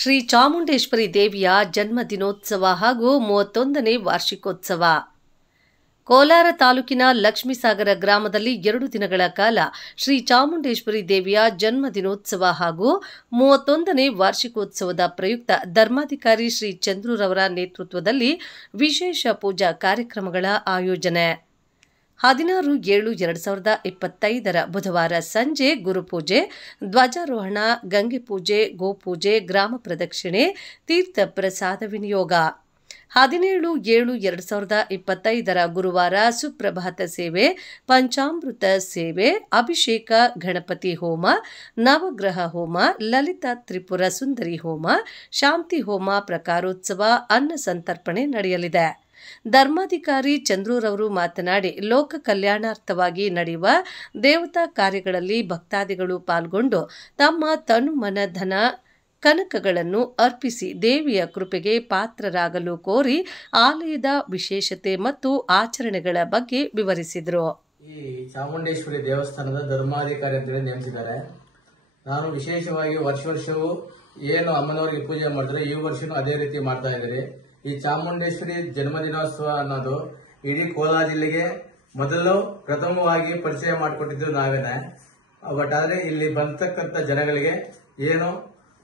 ಶ್ರೀ ಚಾಮುಂಡೇಶ್ವರಿ ದೇವಿಯ ಜನ್ಮದಿನೋತ್ಸವ ಹಾಗೂ 31ನೇ ವಾರ್ಷಿಕೋತ್ಸವ ಕೋಲಾರ ತಾಲೂಕಿನ ಲಕ್ಷ್ಮೀಸಾಗರ ಗ್ರಾಮದಲ್ಲಿ 2 ದಿನಗಳ ಕಾಲ ಶ್ರೀ ಚಾಮುಂಡೇಶ್ವರಿ ದೇವಿಯ ಜನ್ಮದಿನೋತ್ಸವ ಹಾಗೂ 31ನೇ ವಾರ್ಷಿಕೋತ್ಸವದ ಪ್ರಯುಕ್ತ ಧರ್ಮಾಧಿಕಾರಿ ಶ್ರೀ ಚಂದ್ರರವರ ನೇತೃತ್ವದಲ್ಲಿ ವಿಶೇಷ ಪೂಜಾ ಕಾರ್ಯಕ್ರಮಗಳ ಆಯೋಜನೆ 16/7/2025 ಬುಧವಾರ ಸಂಜೆ ಗುರುಪೂಜೆ, ಧ್ವಜಾರೋಹಣ, ಗಂಗೆ ಪೂಜೆ, ಗೋಪೂಜೆ, ಗ್ರಾಮ ಪ್ರದಕ್ಷಿಣೆ, ತೀರ್ಥ ಪ್ರಸಾದ ವಿನಿಯೋಗ. 17/7/2025 ಗುರುವಾರ ಸುಪ್ರಭಾತ ಸೇವೆ, ಪಂಚಾಮೃತ ಸೇವೆ, ಅಭಿಷೇಕ, ಗಣಪತಿ ಹೋಮ, ನವಗ್ರಹ ಹೋಮ, ಲಲಿತಾ ತ್ರಿಪುರ ಸುಂದರಿ ಹೋಮ, ಶಾಂತಿ ಹೋಮ, ಪ್ರಕಾರೋತ್ಸವ, ಅನ್ನ ಸಂತರ್ಪಣೆ ನಡೆಯಲಿದೆ. ಧರ್ಮಾಧಿಕಾರಿ ಚಂದ್ರರವರು ಮಾತನಾಡಿ, ಲೋಕ ಕಲ್ಯಾಣಾರ್ಥವಾಗಿ ನಡೆಯುವ ದೇವತಾ ಕಾರ್ಯಗಳಲ್ಲಿ ಭಕ್ತಾದಿಗಳು ಪಾಲ್ಗೊಂಡು ತಮ್ಮ ತನು ಮನ ಧನ ಕನಕಗಳನ್ನು ಅರ್ಪಿಸಿ ದೇವಿಯ ಕೃಪೆಗೆ ಪಾತ್ರರಾಗಲು ಕೋರಿ ಆಲಯದ ವಿಶೇಷತೆ ಮತ್ತು ಆಚರಣೆಗಳ ಬಗ್ಗೆ ವಿವರಿಸಿದರು. ಈ ಚಾಮುಂಡೇಶ್ವರಿ ದೇವಸ್ಥಾನದ ಧರ್ಮಾಧಿಕಾರಿ ಅಂತ ನೇಮಿಸಿದ್ದಾರೆ. ನಾನು ವಿಶೇಷವಾಗಿ ವರ್ಷವೂ ಏನು ಅಮ್ಮನವರಿಗೆ ಪೂಜೆ ಮಾಡಿದ್ರೆ ಈ ವರ್ಷನೂ ಅದೇ ರೀತಿ ಮಾಡ್ತಾ ಇದ್ದಾರೆ. ಈ ಚಾಮುಂಡೇಶ್ವರಿ ಜನ್ಮದಿನೋತ್ಸವ ಅನ್ನೋದು ಇಡೀ ಕೋಲಾರ ಜಿಲ್ಲೆಗೆ ಪ್ರಥಮವಾಗಿ ಪರಿಚಯ ಮಾಡಿಕೊಟ್ಟಿದ್ದು ನಾವೇನೆ. ಬಟ್ ಆದ್ರೆ ಇಲ್ಲಿ ಬಂತಕ್ಕಂತ ಜನಗಳಿಗೆ ಏನು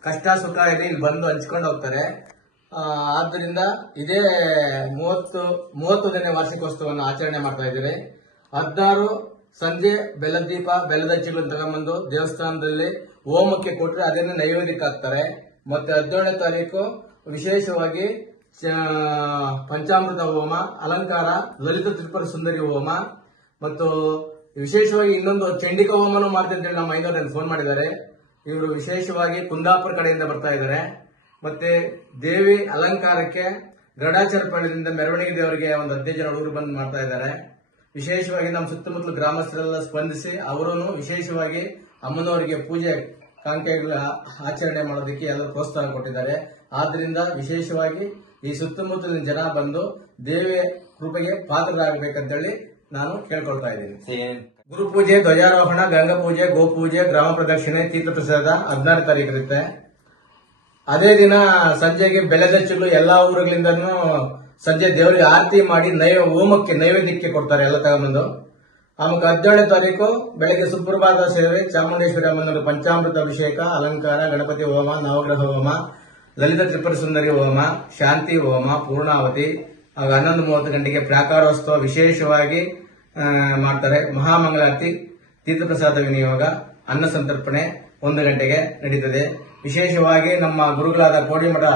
ಕಷ್ಟ ಸುಖ ಇದೆ ಇಲ್ಲಿ ಬಂದು ಹಂಚ್ಕೊಂಡು ಹೋಗ್ತಾರೆ. ಆದ್ದರಿಂದ ಇದೇ 31ನೇ ವಾರ್ಷಿಕೋತ್ಸವವನ್ನು ಆಚರಣೆ ಮಾಡ್ತಾ ಇದ್ದೀವಿ. 16 ಸಂಜೆ ಬೆಲ್ಲದ ದೀಪ, ಬೆಲ್ಲದ ಹಚ್ಚಿಗಳನ್ನು ತಗೊಂಡ್ಬಂದು ದೇವಸ್ಥಾನದಲ್ಲಿ ಹೋಮಕ್ಕೆ ಕೊಟ್ಟರೆ ಅದನ್ನು ನೈವೇದ್ಯಕ್ಕೆ ಹಾಕ್ತಾರೆ. ಮತ್ತೆ 17ನೇ ತಾರೀಕು ವಿಶೇಷವಾಗಿ ಪಂಚಾಮೃತ ಹೋಮ, ಅಲಂಕಾರ, ಲಲಿತ ತ್ರಿಪುರ ಸುಂದರಿ ಹೋಮ ಮತ್ತು ವಿಶೇಷವಾಗಿ ಇನ್ನೊಂದು ಚಂಡಿಕಾ ಹೋಮನೂ ಮಾಡ್ತಾ ಅಂತೇಳಿ ನಮ್ಮ ಐನೋರಲ್ಲಿ ಫೋನ್ ಮಾಡಿದ್ದಾರೆ. ಇವರು ವಿಶೇಷವಾಗಿ ಕುಂದಾಪುರ ಕಡೆಯಿಂದ ಬರ್ತಾ ಇದ್ದಾರೆ. ಮತ್ತೆ ದೇವಿ ಅಲಂಕಾರಕ್ಕೆ ಗರುಡಾಚಾರ್ಯಪಾಳ್ಯದಿಂದ ಮೆರವಣಿಗೆ ದೇವರಿಗೆ ಒಂದು 15 ಜನ ಹುಡುಗರು ಬಂದು ಮಾಡ್ತಾ ಇದ್ದಾರೆ. ವಿಶೇಷವಾಗಿ ನಮ್ಮ ಸುತ್ತಮುತ್ತಲ ಗ್ರಾಮಸ್ಥರೆಲ್ಲ ಸ್ಪಂದಿಸಿ ಅವರು ವಿಶೇಷವಾಗಿ ಅಮ್ಮನವರಿಗೆ ಪೂಜೆ ಕಾಂಕೆಗಳ ಆಚರಣೆ ಮಾಡೋದಕ್ಕೆ ಎಲ್ಲರೂ ಪ್ರೋತ್ಸಾಹ ಕೊಟ್ಟಿದ್ದಾರೆ. ಆದ್ರಿಂದ ವಿಶೇಷವಾಗಿ ಈ ಸುತ್ತಮುತ್ತಲಿನ ಜನ ಬಂದು ದೇವಿಯ ಕೃಪೆಗೆ ಪಾತ್ರರಾಗಬೇಕಂತೇಳಿ ನಾನು ಕೇಳ್ಕೊಳ್ತಾ ಇದ್ದೀನಿ. ಗುರುಪೂಜೆ, ಧ್ವಜಾರೋಹಣ, ಗಂಗಾ ಪೂಜೆ, ಗೋಪೂಜೆ, ಗ್ರಾಮ ಪ್ರದಕ್ಷಿಣೆ, ತೀರ್ಥ ಪ್ರಸಾದ 16ನೇ ತಾರೀಕು ಇರುತ್ತೆ. ಅದೇ ದಿನ ಸಂಜೆಗೆ ಬೆಳೆದಚ್ಚುಗಳು ಎಲ್ಲಾ ಊರುಗಳಿಂದನೂ ಸಂಜೆ ದೇವರಿಗೆ ಆರತಿ ಮಾಡಿ ಹೋಮಕ್ಕೆ ನೈವೇದ್ಯಕ್ಕೆ ಕೊಡ್ತಾರೆ ಎಲ್ಲ ತಗೊಂಡ್ಬಂದು. ಆಮೇಲೆ 17ನೇ ತಾರೀಕು ಬೆಳಗ್ಗೆ ಸುಪ್ರಭಾತ ಸೇವೆ, ಚಾಮುಂಡೇಶ್ವರಿ ಅಮ್ಮನವರ ಪಂಚಾಮೃತ ಅಭಿಷೇಕ, ಅಲಂಕಾರ, ಗಣಪತಿ ಹೋಮ, ನವಗ್ರಹ ಹೋಮ, ಲಲಿತ ತ್ರಿಪುರ ಸುಂದರಿ ಹೋಮ, ಶಾಂತಿ ಹೋಮ, ಪೂರ್ಣಾವತಿ. 11:30 ಗಂಟೆಗೆ ಪ್ರಾಕಾರೋತ್ಸವ ವಿಶೇಷವಾಗಿ ಮಾಡ್ತಾರೆ. ಮಹಾಮಂಗಳಾರತಿ, ತೀರ್ಥಪ್ರಸಾದ ವಿನಿಯೋಗ, ಅನ್ನ ಸಂತರ್ಪಣೆ 1 ಗಂಟೆಗೆ ನಡೀತದೆ. ವಿಶೇಷವಾಗಿ ನಮ್ಮ ಗುರುಗಳಾದ ಕೋಡಿಮಠ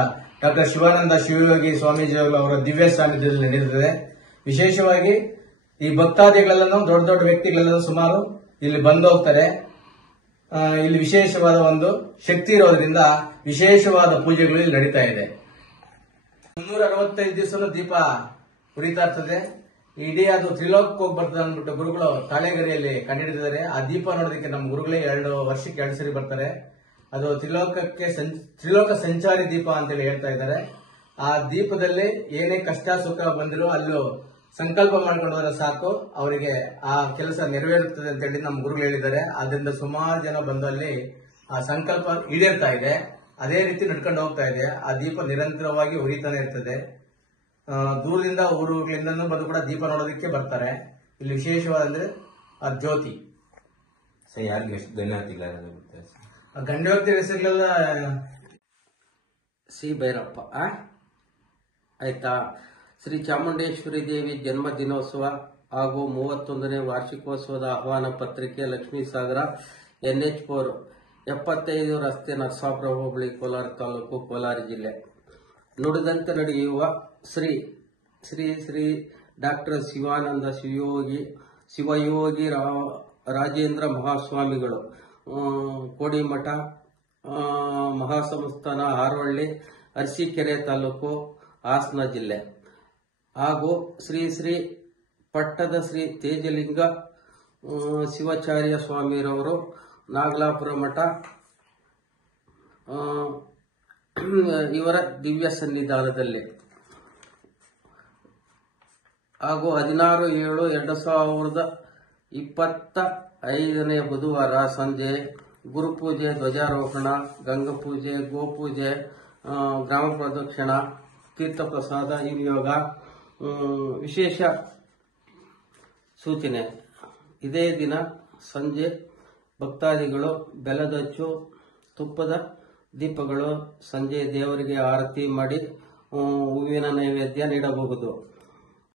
ಡಾ ಶಿವಾನಂದ ಶಿವಯೋಗಿ ಸ್ವಾಮೀಜಿ ಅವರ ದಿವ್ಯ ಸಾನ್ನಿಧ್ಯದಲ್ಲಿ ನಡೆಯುತ್ತದೆ. ವಿಶೇಷವಾಗಿ ಈ ಭಕ್ತಾದಿಗಳೆಲ್ಲನೂ ದೊಡ್ಡ ದೊಡ್ಡ ವ್ಯಕ್ತಿಗಳೆಲ್ಲ ಸುಮಾರು ಇಲ್ಲಿ ಬಂದು ಹೋಗ್ತಾರೆ. ಇಲ್ಲಿ ವಿಶೇಷವಾದ ಒಂದು ಶಕ್ತಿ ಇರೋದ್ರಿಂದ ವಿಶೇಷವಾದ ಪೂಜೆಗಳು ಇಲ್ಲಿ ನಡೀತಾ ಇದೆ. 365 ದಿವಸನೂ ದೀಪ ಉರಿತಾ ಇರ್ತದೆ. ಇಡೀ ಅದು ತ್ರಿಲೋಕಕ್ಕೆ ಹೋಗಿ ಬರ್ತದೆ ಅಂದ್ಬಿಟ್ಟು ಗುರುಗಳು ತಾಳೆಗರಿಯಲ್ಲಿ ಕಂಡುಹಿಡಿದಿದ್ದಾರೆ. ಆ ದೀಪ ನೋಡೋದಕ್ಕೆ ನಮ್ಮ ಗುರುಗಳೇ 2 ವರ್ಷಕ್ಕೆ 2 ಸರಿ ಬರ್ತಾರೆ. ಅದು ತ್ರಿಲೋಕ ಸಂಚಾರಿ ದೀಪ ಅಂತೇಳಿ ಹೇಳ್ತಾ ಇದ್ದಾರೆ. ಆ ದೀಪದಲ್ಲಿ ಏನೇ ಕಷ್ಟ ಸುಖ ಬಂದಿರೋ ಅಲ್ಲೂ ಸಂಕಲ್ಪ ಮಾಡ್ಕೊಂಡು ಹೋದ್ರೆ ಸಾಕು, ಅವರಿಗೆ ಆ ಕೆಲಸ ನೆರವೇರುತ್ತದೆ ಅಂತ ಹೇಳಿ ನಮ್ಮ ಗುರುಗಳು ಹೇಳಿದ್ದಾರೆ. ಅದರಿಂದ ಸುಮಾರು ಜನ ಬಂದಲ್ಲಿ ಆ ಸಂಕಲ್ಪ ಈಡೇರ್ತಾ ಇದೆ. ಅದೇ ರೀತಿ ನಡ್ಕೊಂಡು ಹೋಗ್ತಾ ಇದೆ. ಆ ದೀಪ ನಿರಂತರವಾಗಿ ಉರಿತಾನೆ ಇರ್ತದೆ. ದೂರದಿಂದ ಊರುಗಳಿಂದನೂ ಬಂದು ಕೂಡ ದೀಪ ನೋಡೋದಕ್ಕೆ ಬರ್ತಾರೆ. ಇಲ್ಲಿ ವಿಶೇಷವಾದಂದ್ರೆ ಆ ಜ್ಯೋತಿ ಗಂಡ ವ್ಯಕ್ತಿ ಹೆಸರುಗಳೆಲ್ಲ ಸಿ ಭೈರಪ್ಪ ಆಯ್ತಾ. ಶ್ರೀ ಚಾಮುಂಡೇಶ್ವರಿ ದೇವಿ ಜನ್ಮ ದಿನೋತ್ಸವ ಹಾಗೂ 31ನೇ ವಾರ್ಷಿಕೋತ್ಸವದ ಆಹ್ವಾನ ಪತ್ರಿಕೆ ಲಕ್ಷ್ಮೀಸಾಗರ NH4 75 ರಸ್ತೆ, ನರಸಾಪುರ ಹೋಬಳಿ, ಕೋಲಾರ ತಾಲೂಕು, ಕೋಲಾರ ಜಿಲ್ಲೆ. ನುಡಿದಂತೆ ನಡೆಯುವ ಶ್ರೀ ಶ್ರೀ ಶ್ರೀ ಡಾಕ್ಟರ್ ಶಿವಾನಂದ ಶಿವಯೋಗಿ ರಾಜೇಂದ್ರ ಮಹಾಸ್ವಾಮಿಗಳು, ಕೋಡಿಮಠ ಮಹಾಸಂಸ್ಥಾನ, ಹಾರೋಹಳ್ಳಿ, ಅರಸೀಕೆರೆ ತಾಲೂಕು, ಹಾಸನ ಜಿಲ್ಲೆ. ಹಾಗೂ ಶ್ರೀ ಶ್ರೀ ಪಟ್ಟದ ಶ್ರೀ ತೇಜಲಿಂಗ ಶಿವಾಚಾರ್ಯ ಸ್ವಾಮಿರವರು, ನಾಗಲಾಪುರ ಮಠ, ಇವರ ದಿವ್ಯ ಸನ್ನಿಧಾನದಲ್ಲಿ. ಹಾಗೂ 16/7/2025 ಬುಧವಾರ ಸಂಜೆ ಗುರುಪೂಜೆ, ಧ್ವಜಾರೋಹಣ, ಗಂಗಾ ಪೂಜೆ, ಗೋಪೂಜೆ, ಗ್ರಾಮ ಪ್ರದಕ್ಷಿಣ, ತೀರ್ಥ ಪ್ರಸಾದ ವಿನಿಯೋಗ. ವಿಶೇಷ ಸೂಚನೆ: ಇದೇ ದಿನ ಸಂಜೆ ಭಕ್ತಾದಿಗಳು ಬೆಲ್ಲದಚ್ಚು, ತುಪ್ಪದ ದೀಪಗಳು, ಸಂಜೆ ದೇವರಿಗೆ ಆರತಿ ಮಾಡಿ ಹೂವಿನ ನೈವೇದ್ಯ ನೀಡಬಹುದು.